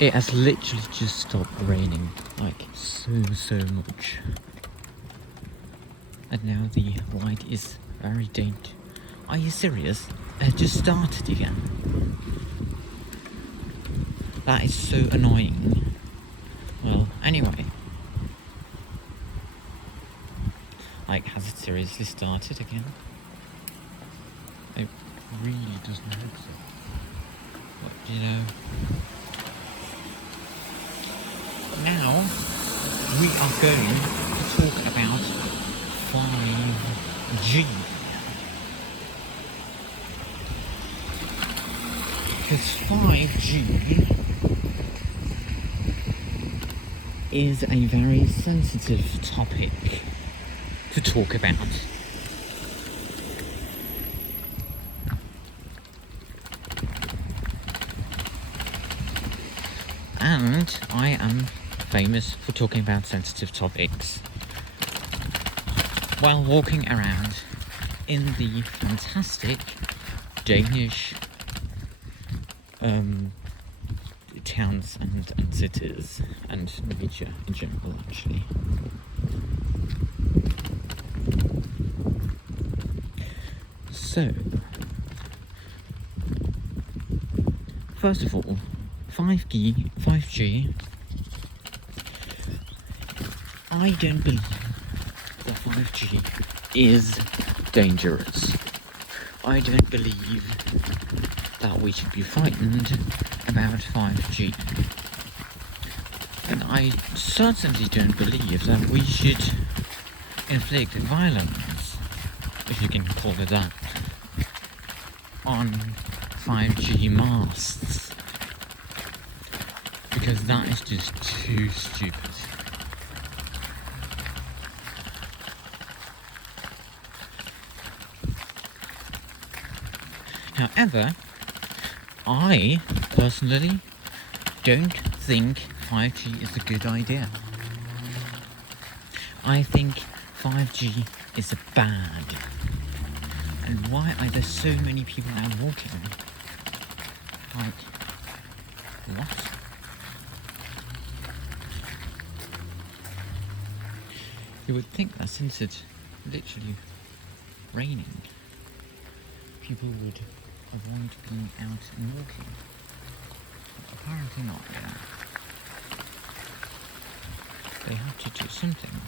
It has literally just stopped raining, like so much. And now the light is very dangerous. Are you serious? It just started again. That is so annoying. Well, anyway. Like, has it seriously started again? It really doesn't hope so. But, you know... Now, we are going to talk about 5G. Because 5G is a very sensitive topic to talk about. And I am famous for talking about sensitive topics while walking around in the fantastic Danish towns and cities and nature in general, actually. So, first of all, 5G, I don't believe that 5G is dangerous. I don't believe that we should be frightened about 5G. And I certainly don't believe that we should inflict violence, if you can call it that, on 5G masts. Because that is just too stupid. However, I personally don't think 5G is a good idea. I think 5G is bad. And why are there so many people out walking? Like, what? You would think that since it's literally raining, people would avoid being out and walking. But apparently not, yeah. They have to do something.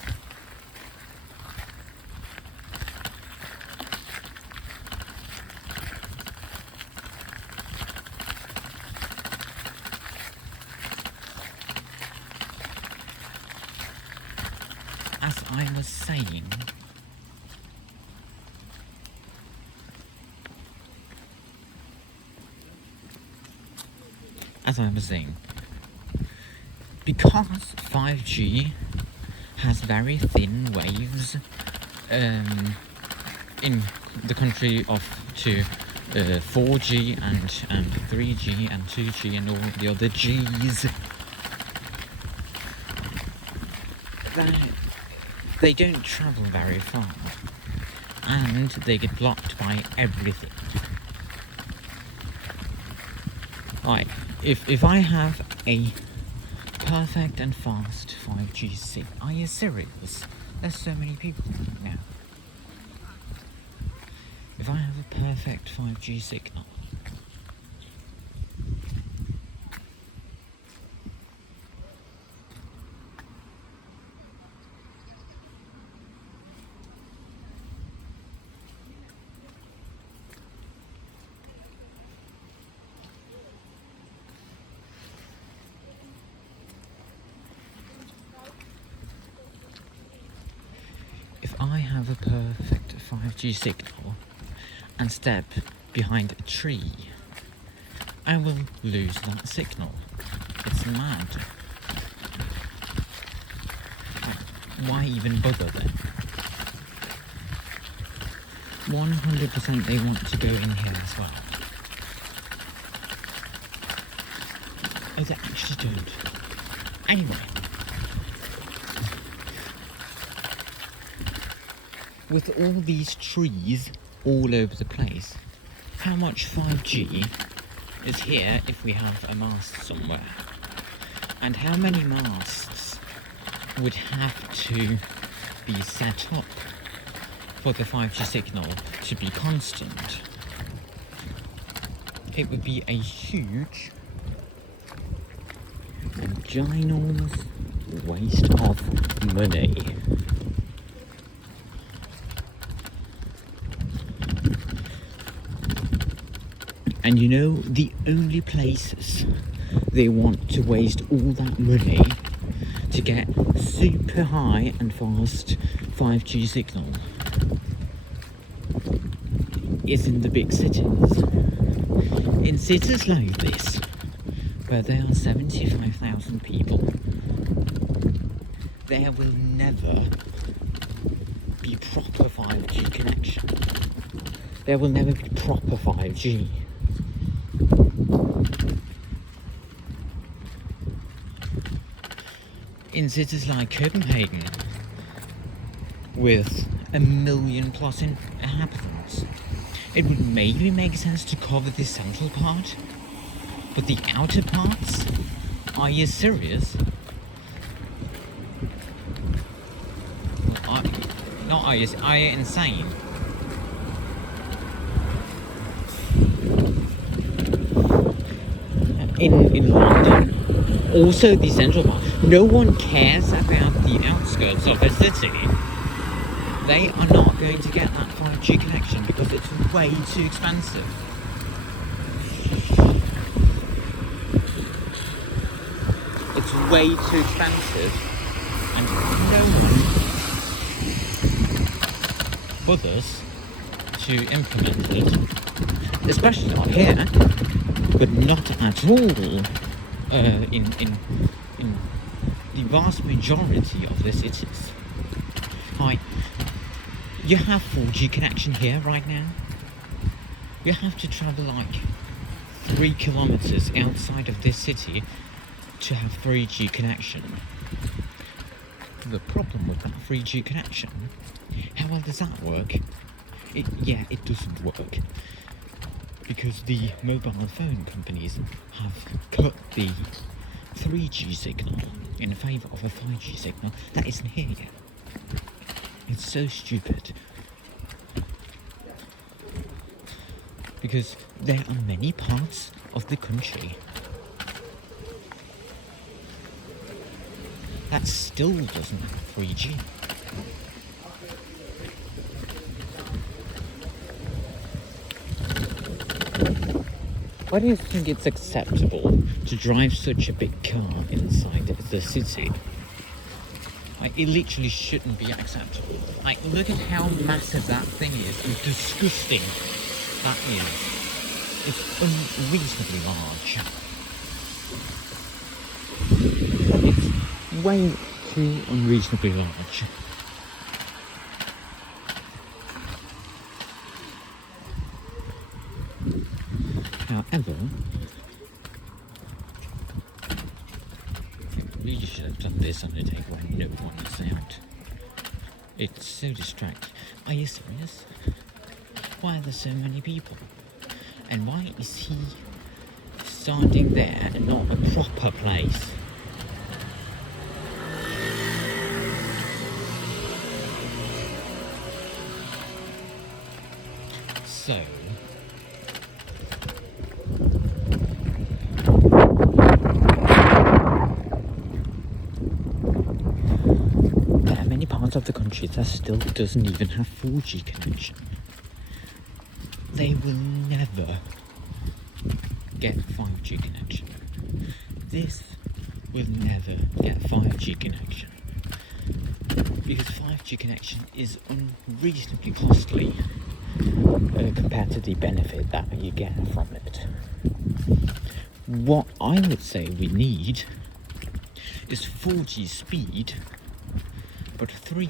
As I was saying, because 5G has very thin waves in the country of to 4G and 3G and 2G and all the other Gs, they don't travel very far and they get blocked by everything. Like, if I have a perfect and fast 5G signal, are you serious? There's so many people now. If I have a perfect 5G signal, if I have a perfect 5G signal and step behind a tree, I will lose that signal. It's mad. Why even bother then? 100% they want to go in here as well. Oh, they actually don't. Anyway. With all these trees all over the place, how much 5G is here if we have a mast somewhere? And how many masts would have to be set up for the 5G signal to be constant? It would be a huge and ginormous waste of money. And you know, the only places they want to waste all that money to get super high and fast 5G signal is in the big cities. In cities like this, where there are 75,000 people, there will never be proper 5G connection. There will never be proper 5G. In cities like Copenhagen, with 1 million plus inhabitants, it would maybe make sense to cover the central part, but the outer parts? Are you serious? Are you insane? In London, also the central part, no one cares about the outskirts of a city. They are not going to get that 5G connection because it's way too expensive. It's way too expensive, and no one bothers to implement it, especially not here, but not at all in the vast majority of the cities. Hi, you have 4G connection here right now. You have to travel like 3 kilometers outside of this city to have 3G connection. The problem with that 3G connection, how well does that work? It doesn't work. Because the mobile phone companies have cut the 3G signal in favour of a 5G signal that isn't here yet. It's so stupid. Because there are many parts of the country that still doesn't have 3G. Why do you think it's acceptable to drive such a big car inside the city? Like, it literally shouldn't be acceptable. Like, look at how massive that thing is and disgusting that is. It's unreasonably large. It's way too unreasonably large. However, we should have done this on a day when no one is out. It's so distracting. Are you serious? Why are there so many people? And why is he standing there and not a proper place? So, there are many parts of the country that still doesn't even have 4G connection. They will never get 5G connection. This will never get 5G connection. Because 5G connection is unreasonably costly compared to the benefit that you get from it. What I would say we need is 4G speed, but 3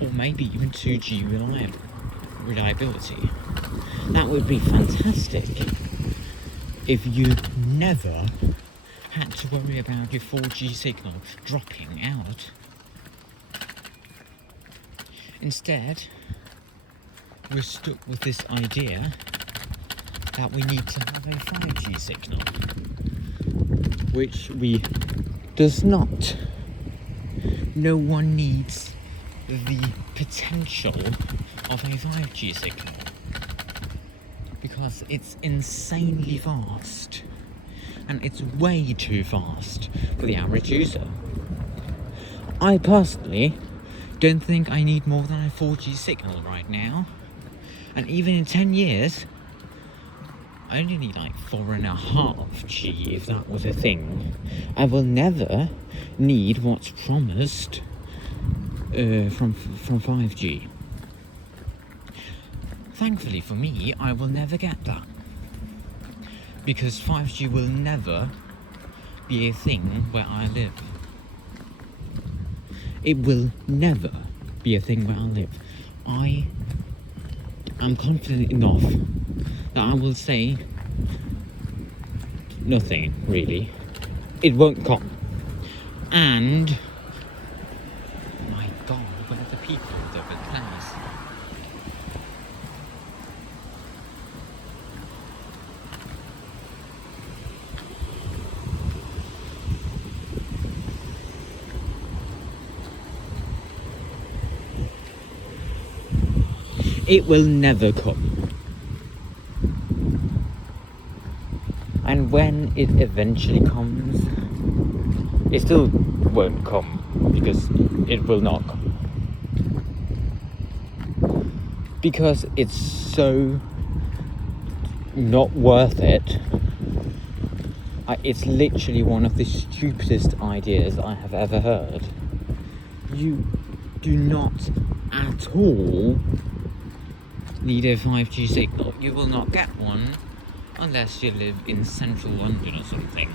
or maybe even 2G reliability. That would be fantastic if you never had to worry about your 4G signal dropping out. Instead, we're stuck with this idea that we need to have a 5G signal. which we does not. No one needs the potential of a 5G signal because it's insanely fast, and it's way too fast for the average user. I personally don't think I need more than a 4G signal right now, and even in 10 years I only need like 4.5G, if that was a thing. I will never need what's promised from 5G. Thankfully for me, I will never get that, because 5G will never be a thing where I live. It will never be a thing where I live. I am confident enough that I will say nothing, really. It won't come. And my God, where are the people that would place? It will never come. And when it eventually comes, it still won't come, because it will not come. Because it's so not worth it. It's literally one of the stupidest ideas I have ever heard. You do not at all need a 5G signal. You will not get one unless you live in central London or something,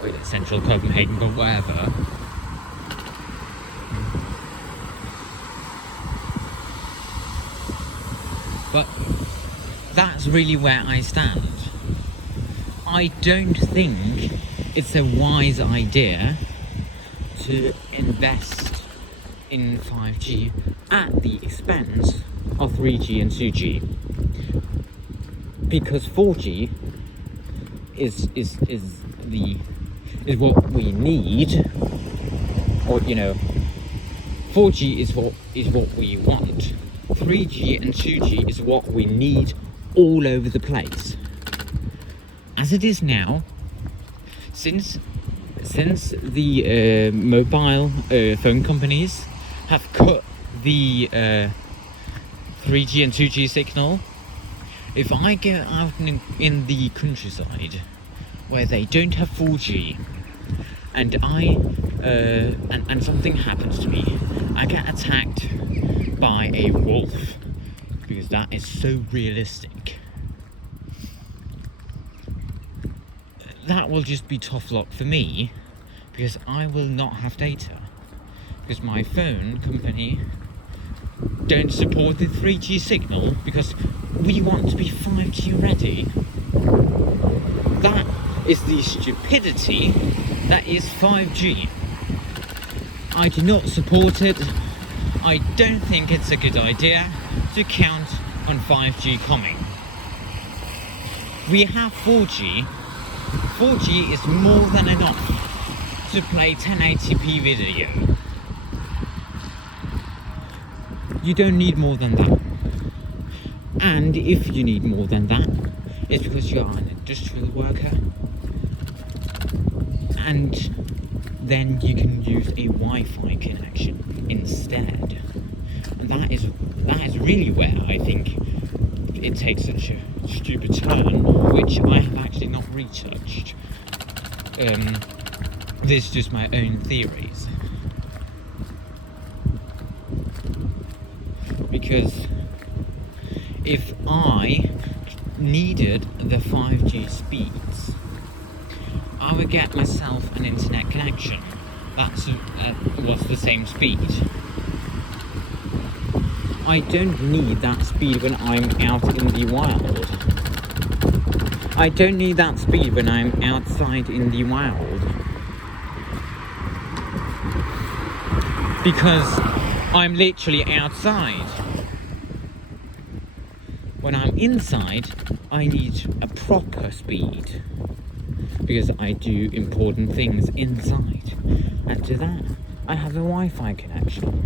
or in central Copenhagen, but wherever. But that's really where I stand. I don't think it's a wise idea to invest in 5G at the expense of 3G and 2G. Because 4G is what we need, or 4G is what we want. 3G and 2G is what we need all over the place. As it is now, since the mobile phone companies have cut the 3G and 2G signal. If I go out in the countryside where they don't have 4G, and and something happens to me, I get attacked by a wolf, because that is so realistic, that will just be tough luck for me, because I will not have data, because my phone company don't support the 3G signal, because we want to be 5G ready. That is the stupidity that is 5G. I do not support it. I don't think it's a good idea to count on 5G coming. We have 4G. 4G is more than enough to play 1080p video. You don't need more than that. And if you need more than that, it's because you're an industrial worker, and then you can use a Wi-Fi connection instead. And that is really where I think it takes such a stupid turn, which I have actually not researched. This is just my own theories. Because if I needed the 5G speeds, I would get myself an internet connection that's what's the same speed. I don't need that speed when I'm out in the wild. I don't need that speed when I'm outside in the wild. Because I'm literally outside. When I'm inside, I need a proper speed. because I do important things inside. And to that, I have a Wi-Fi connection.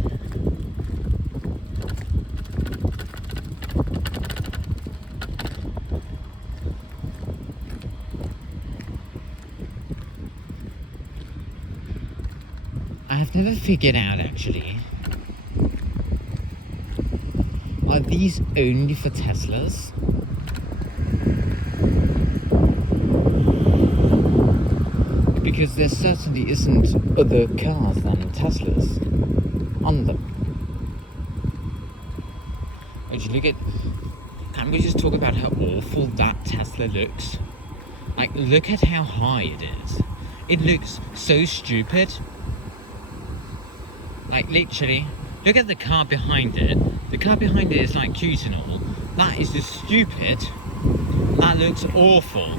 I have never figured out, actually, are these only for Teslas? Because there certainly isn't other cars than Teslas on them. Actually, can we just talk about how awful that Tesla looks? Like, look at how high it is. It looks so stupid. Like, literally, look at the car behind it. The car behind it is like cute and all. That is just stupid. That looks awful.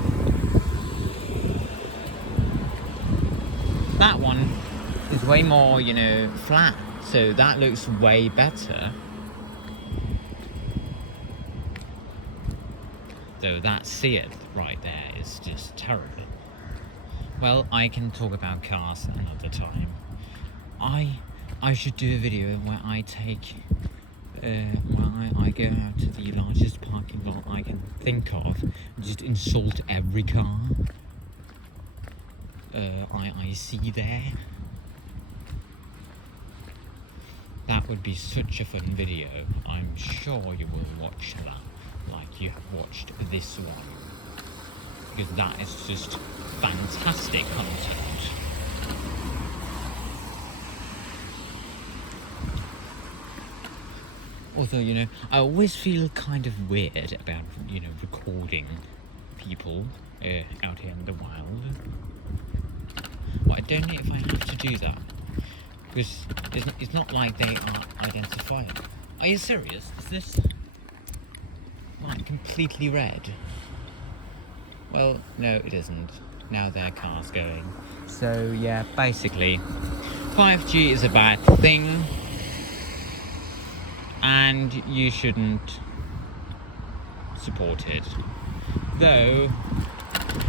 That one is way more, flat. So that looks way better. Though that Seat right there is just terrible. Well, I can talk about cars another time. I should do a video where I take, where I go out to the largest parking lot I can think of, and just insult every car I see there. That would be such a fun video. I'm sure you will watch that, like you have watched this one, because that is just fantastic content. Although, I always feel kind of weird about, recording people out here in the wild. Well, I don't know if I have to do that, because it's not like they are identifiable. Are you serious? Is this like completely red? Well, no, it isn't. Now their car's going. So yeah, basically, 5G is a bad thing. And you shouldn't support it. Though,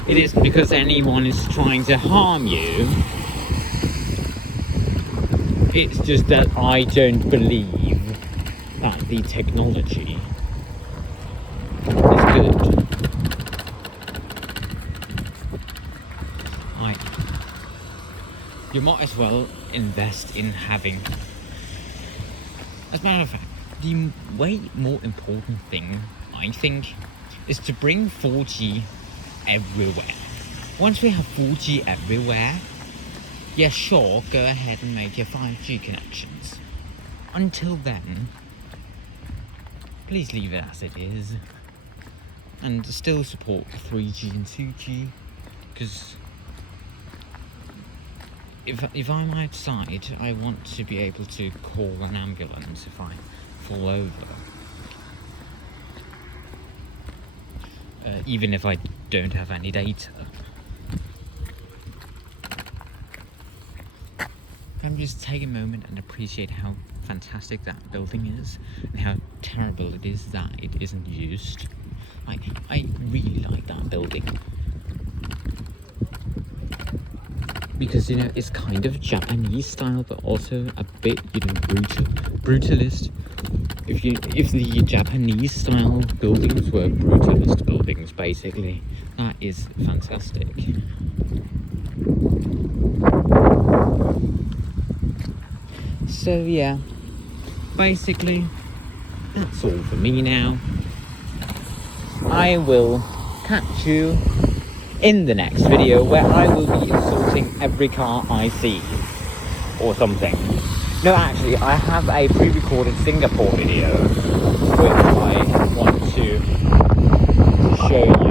it isn't because anyone is trying to harm you. It's just that I don't believe that the technology is good. You might as well invest in having... As a matter of fact, the way more important thing, I think, is to bring 4G everywhere. Once we have 4G everywhere, yeah, sure, go ahead and make your 5G connections. Until then, please leave it as it is. And still support 3G and 2G, because if I'm outside, I want to be able to call an ambulance if I fall over. Even if I don't have any data. Can we just take a moment and appreciate how fantastic that building is, and how terrible it is that it isn't used? I really like that building. Because, it's kind of Japanese style, but also a bit, brutalist. If the Japanese style buildings were brutalist buildings, basically, that is fantastic. So yeah, basically, that's all for me now. I will catch you in the next video, where I will be insulting every car I see, or something. No, actually, I have a pre-recorded Singapore video, which I want to show you.